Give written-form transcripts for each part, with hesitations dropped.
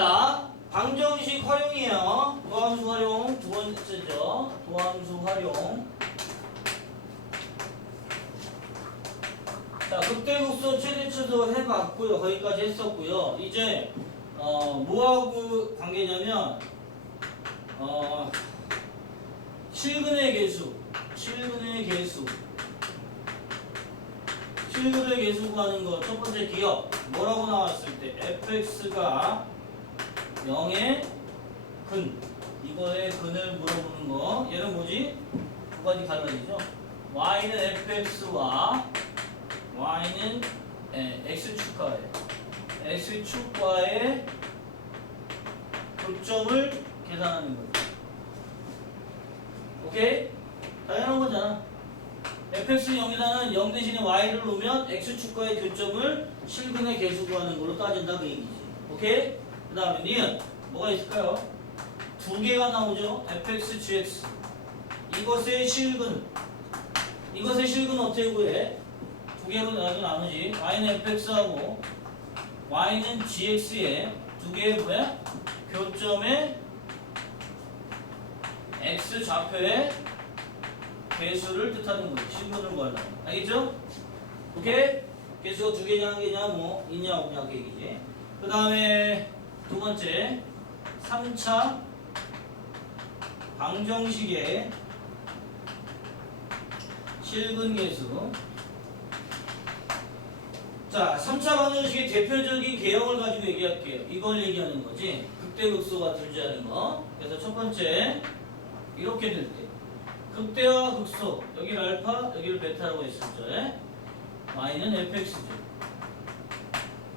자, 방정식 활용이에요. 도함수 활용 두 번째죠. 도함수 활용. 자, 극대극소 최대치도 해봤고요. 거기까지 했었고요. 이제 뭐하고 관계냐면 실근의 개수, 실근의 개수 구하는 거 첫 번째 기억 뭐라고 나왔을 때 fx가 0의 근, 이거의 근을 물어보는 거. 얘는 뭐지? 두 가지 갈라지죠. y는 fx와 y는 x축과예요. x축과의 교점을 계산하는 거죠. 오케이? 당연한 거잖아. fx 0이라는 0 대신에 y를 놓으면 x축과의 교점을 실근의 개수 구하는 걸로 따진다 그 얘기지. 오케이? 그 다음에 니은 뭐가 있을까요? 두 개가 나오죠. fx, gx. 이것의 실근 어떻게 구해? 두 개로 나누지. y는 fx하고 y는 gx의 두 개의 뭐야? 교점의 x 좌표의 개수를 뜻하는 거지. 실근을 구하려면. 알겠죠? 오케이? 개수가 두 개냐 한 개냐 뭐 있냐 없냐 그 얘기지. 그 다음에 두 번째 3차 방정식의 실근 개수. 자, 3차 방정식의 대표적인 개형을 가지고 얘기할게요. 이걸 얘기하는 거지. 극대극소가 존재하는 거. 그래서 첫 번째 이렇게 될 때 극대와 극소, 여기를 알파, 여기를 베타라고 했었죠. y는 fx죠.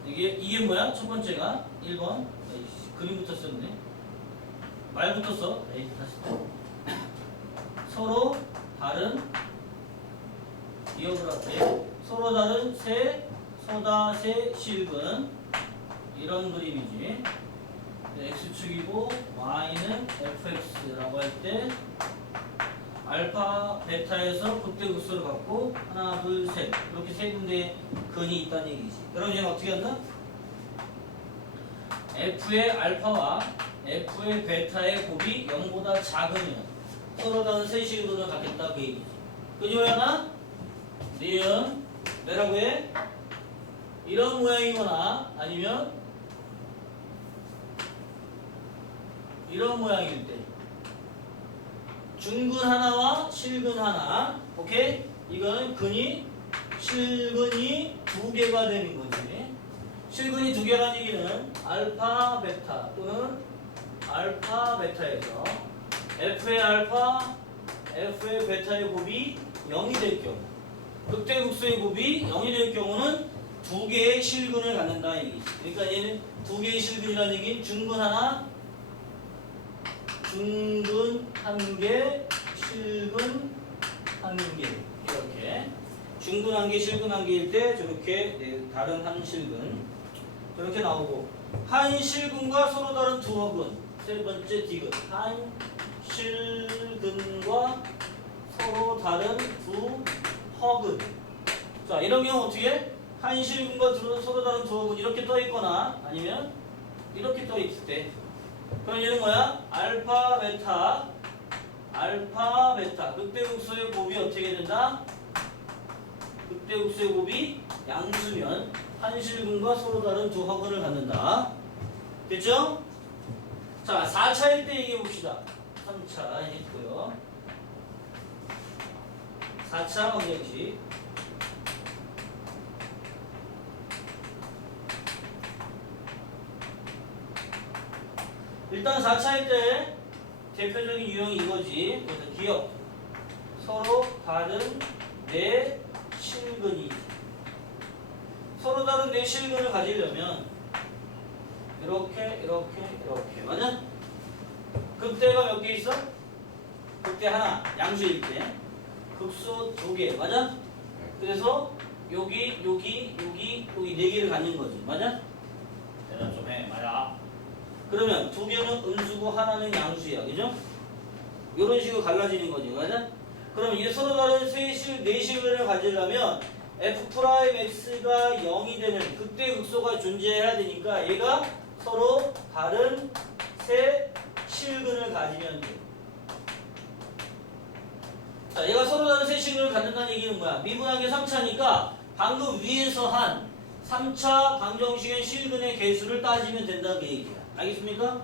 이게 뭐야? 첫 번째가 1번. 그림부터 썼네. 말부터 써. 다시 또. 서로 다른 기억을 할게. 서로 다른 소다세 실근. 이런 그림이지. x축이고 y는 fx라고 할 때 알파, 베타에서 극대극소를 갖고 하나, 둘, 셋 이렇게 세 군데의 근이 있다는 얘기지. 그럼 얘는 어떻게 한다? f의 알파와 f의 베타의 곱이 0보다 작으면 서로 다른 세 실근을 갖겠다 그 얘기지. 그지 모양아? 니은 뭐라고 해? 이런 모양이거나 아니면 이런 모양일 때 중근 하나와 실근 하나. 오케이? 이거는 실근이 두 개가 되는 거지. 실근이 두 개라는 얘기는 알파 베타 또는 알파 베타에서 f의 알파, f의 베타의 곱이 0이 될 경우, 극대극소의 곱이 0이 될 경우는 두 개의 실근을 갖는다 얘기지. 그러니까 얘는 두 개의 실근이라는 얘기는 중근 하나, 중근 한 개, 실근 한 개. 이렇게 중근 한 개, 실근 한 개일 때 저렇게 다른 한 실근 저렇게 나오고, 한 실근과 서로 다른 두 허근. 세 번째 디귿. 한 실근과 서로 다른 두 허근. 자, 이런 경우 어떻게 해? 한 실근과 서로 다른 두 허근 이렇게 떠 있거나 아니면 이렇게 떠 있을 때, 그럼 얘는 뭐야? 알파 베타. 극대극소의 곱이 어떻게 된다? 극대극소의 곱이 양수면 한 실근과 서로 다른 두 허근을 갖는다. 됐죠? 자, 4차일 때 얘기해 봅시다. 3차 했고요. 4차 방정식. 일단 4차일 때 대표적인 유형이 이거지. 그래서 기억. 서로 다른 네 실근이. 서로 다른 네 실근을 가지려면 이렇게 맞아? 극대가 몇 개 있어? 극대 하나, 양수일 때. 극소 두 개, 맞아? 그래서 여기 네 개를 갖는 거지, 맞아? 대답 좀 해, 맞아? 그러면 두 개는 음수고 하나는 양수야, 그죠? 이런 식으로 갈라지는 거지, 맞아? 그럼 이게 서로 다른 네 실근을 가지려면 f'x가 0이 되는 극대극소가 존재해야 되니까 얘가 서로 다른 새 실근을 가지면 돼. 자, 얘가 서로 다른 새 실근을 갖는다는 얘기는 뭐야? 미분한 게 3차니까 방금 위에서 한 3차 방정식의 실근의 개수를 따지면 된다는 그 얘기야. 알겠습니까?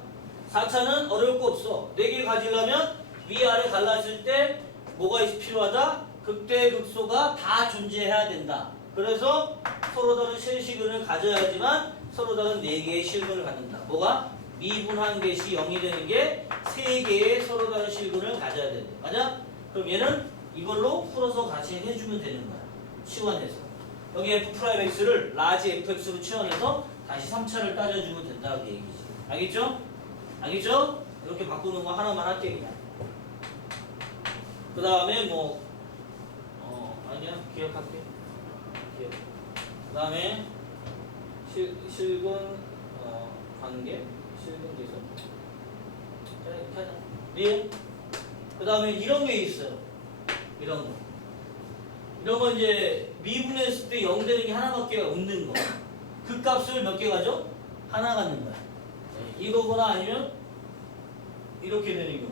4차는 어려울 거 없어. 4개 가지려면 위아래 갈랐을 때 뭐가 필요하다? 극대극소가 다 존재해야 된다. 그래서 서로 다른 세 실근을 가져야지만 서로 다른 4개의 실근을 갖는다. 뭐가? 미분한 개시 0이 되는 게 3개의 서로 다른 실근을 가져야 된다. 맞아? 그럼 얘는 이걸로 풀어서 같이 해주면 되는 거야. 치환해서. 여기 F'X를 라지 fx로 치환해서 다시 3차를 따져주면 된다. 그 얘기지. 알겠죠? 알겠죠? 이렇게 바꾸는 거 하나만 할게 그냥. 그 다음에 뭐 아니야 기억할게. 기억. 그 다음에 실근 관계 실근 계속. 자 이렇게 하자. 예. 그 다음에 이런 게 있어요. 이런 거. 이런 거 이제 미분했을 때 0 되는 게 하나밖에 없는 거. 그 값을 몇 개 가져? 하나 갖는 거야. 이거거나 아니면 이렇게 되는 경우.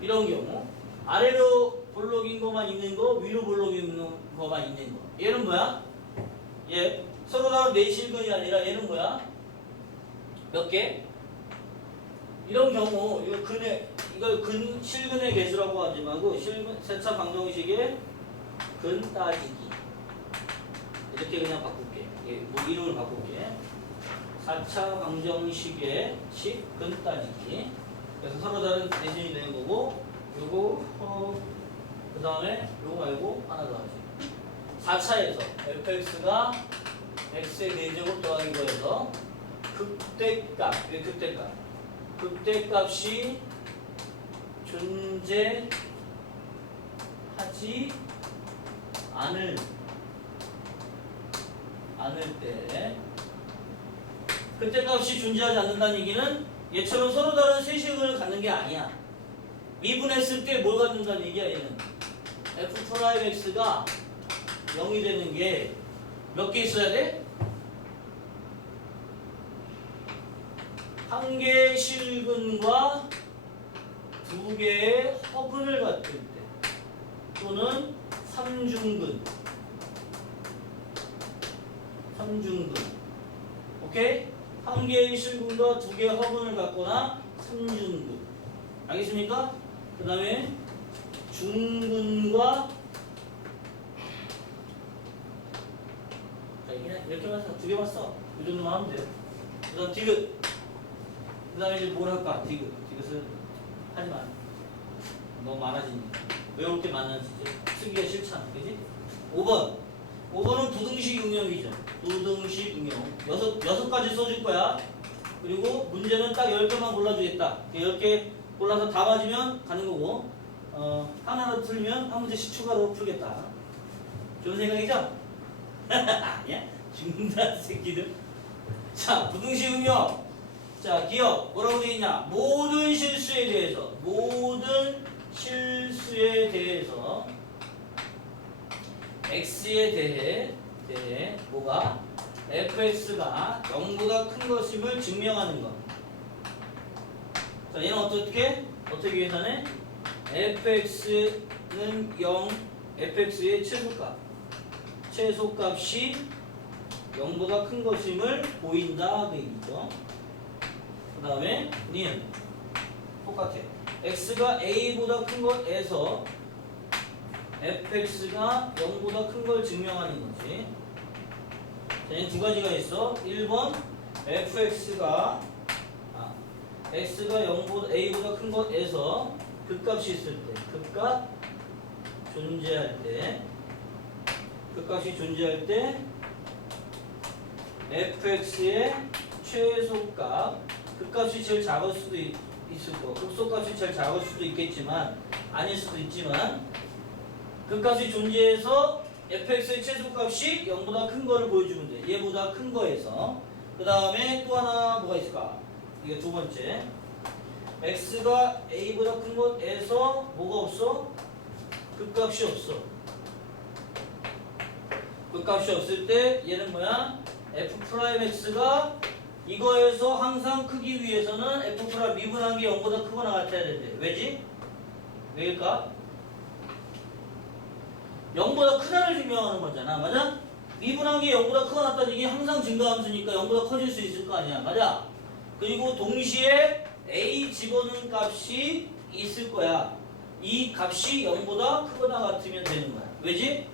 이런 경우. 아래로 볼록인 것만 있는 거, 위로 볼록인 것만 있는 거. 얘는 뭐야? 얘 서로 다른 내실근이 아니라 얘는 뭐야? 몇 개? 이런 경우 이걸 근 실근의 개수라고 하지 말고 세차 방정식의 근 따지기 이렇게 그냥 바꿀게. 뭐 이름을 바꿀게. 4차 방정식의 근 따지기. 그래서 서로 다른 대신이 되는 거고 요거 그 다음에 요거 말고 하나 더 하지. 4차에서 fx가 x의 4제곱 더하기 거에서 극대값 왜 극대값? 극대값이 존재하지 않을 때 극대값이 존재하지 않는다는 얘기는 얘처럼 서로 다른 세식을 갖는 게 아니야. 미분했을 때 뭘 갖는다는 얘기야 얘는. F'X가 0이 되는 게 몇 개 있어야 돼? 한 개의 실근과 두 개의 허근을 갖을 때 또는 삼중근 오케이? 한 개의 실근과 두 개의 허근을 갖거나 삼중근 알겠습니까? 그 다음에 중근과 자, 이렇게만 써. 두 개만 써. 이 정도만 하면 돼요. 그 다음 디귿 그 다음에 이제 뭘 할까? 디귿을 하지 마. 너무 많아지니까. 외울 게 많아지지. 쓰기가 싫잖아. 그지? 5번은 부등식 응용이죠. 부등식 응용. 6가지 써줄 거야. 그리고 문제는 딱 10개만 골라주겠다. 10개 골라서 다 맞으면 가는 거고, 하나라도 틀리면 한 문제씩 추가로 풀겠다. 좋은 생각이죠? 아니야? 죽는다, 새끼들. 자, 부등식 응용. 자, 기억. 뭐라고 되어 있냐? 모든 실수에 대해서 x에 대해 뭐가? fx가 0보다 큰 것임을 증명하는 것. 자, 얘는 어떻게 계산해? fx는 0, fx의 최소값이 0보다 큰 것임을 보인다 그 얘기죠. 그 다음에 니은 똑같아. x가 a보다 큰 것에서 fx가 0보다 큰 걸 증명하는 거지. 자, 얘는 두 가지가 있어. 1번 fx가 x가 0보다 a보다 큰 것에서 극값이 있을 때, 극값 존재할 때 fx의 최소값, 극값이 제일 작을 수도 있을 거고 극소값이 제일 작을 수도 있겠지만 아닐 수도 있지만 극값이 존재해서 fx의 최소값이 0보다 큰 거를 보여주면 돼. 얘보다 큰 거에서. 그 다음에 또 하나 뭐가 있을까? 이게 두 번째. x가 a보다 큰 것에서 뭐가 없어? 극값이 없어. 극값이 없을 때 얘는 뭐야? f'x가 이거에서 항상 크기 위해서는 f' 미분한 게 0보다 크거나 같아야 된대. 왜지? 왜일까? 0보다 크다를 증명하는 거잖아. 맞아? 미분한 게 0보다 크거나 같다는 얘기 항상 증가함수니까 0보다 커질 수 있을 거 아니야. 맞아? 그리고 동시에 a 집어넣은 값이 있을 거야. 이 값이 0보다 크거나 같으면 되는 거야. 왜지?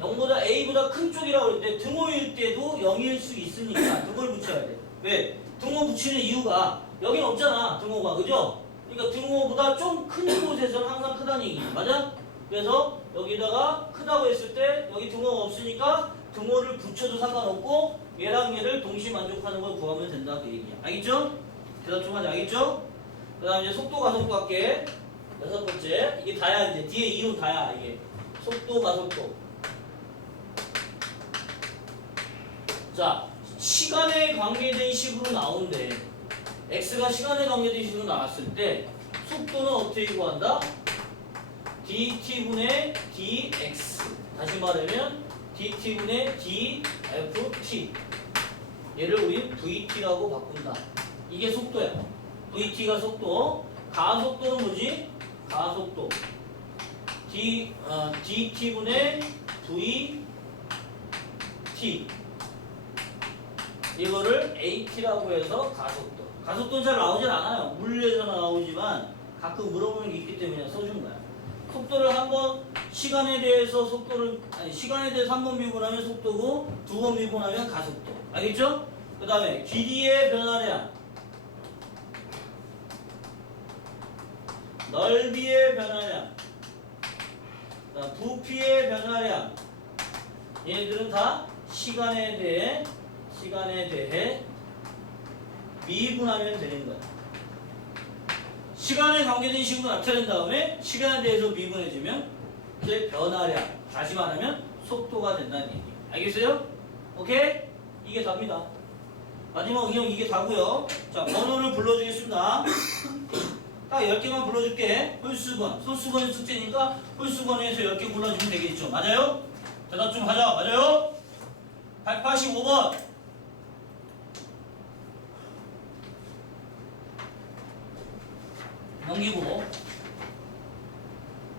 0보다 a보다 큰 쪽이라고 그랬는데 등호일 때도 0일 수 있으니까 등호를 붙여야 돼. 왜? 등호 붙이는 이유가 여긴 없잖아. 등호가. 그죠? 그러니까 등호보다 좀 큰 곳에서는 항상 크다는 얘기야. 맞아? 그래서 여기다가 크다고 했을 때 여기 등호가 없으니까 등호를 붙여도 상관없고 얘랑 얘를 동시 만족하는 걸 구하면 된다 그 얘기야. 알겠죠? 대답 좀 하자. 알겠죠? 그 다음 이제 속도 가속도 할게. 6번째. 이게 다야. 이제 뒤에 이론 다야. 이게 속도 가속도. 자, 시간에 관계된 식으로 나온대. x가 시간에 관계된 식으로 나왔을 때 속도는 어떻게 구한다? dt분의 dx. 다시 말하면 dt분의 dft. 얘를 우리 vt라고 바꾼다. 이게 속도야. vt가 속도. 가속도는 뭐지? 가속도. dt분의 vt. 이거를 at라고 해서 가속도. 가속도는 잘 나오진 않아요. 물리에서 나오지만 가끔 물어보는 게 있기 때문에 써준 거야. 속도를 한번 시간에 대해서 시간에 대해서 한 번 미분하면 속도고 두 번 미분하면 가속도. 알겠죠? 그 다음에 길이의 변화량, 넓이의 변화량, 부피의 변화량. 얘네들은 다 시간에 대해 미분하면 되는 거야. 시간에 관계된 식으로 나타낸 다음에 시간에 대해서 미분해주면 이제 변화량, 다시 말하면 속도가 된다는 얘기. 알겠어요? 오케이? 이게 답니다. 마지막 응용 이게 다고요. 자, 번호를 불러주겠습니다. 딱 10개만 불러줄게. 홀수번, 소수번의 숙제니까 홀수번에서 10개 불러주면 되겠죠. 맞아요? 대답 좀 하자. 맞아요? 185번. 넘기고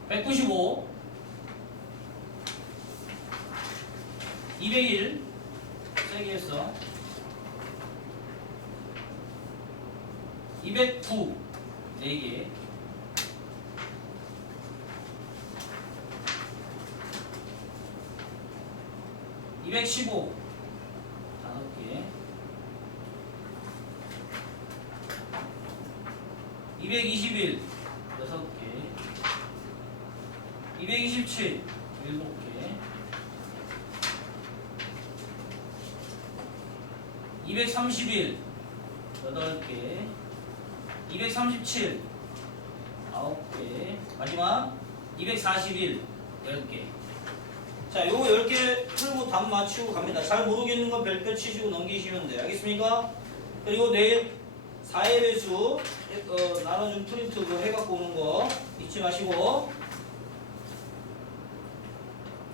195 201 세게 했어 209 4개 215 5개 221 6개 227 7개 231 8개 237 9개 마지막 241 10개. 자, 요거 10개 풀고 답 맞추고 갑니다. 잘 모르겠는 건 별표 치시고 넘기시면 돼요. 알겠습니까? 그리고 내일 4의 배수 나눠준 프린트 그거 해갖고 오는 거 잊지 마시고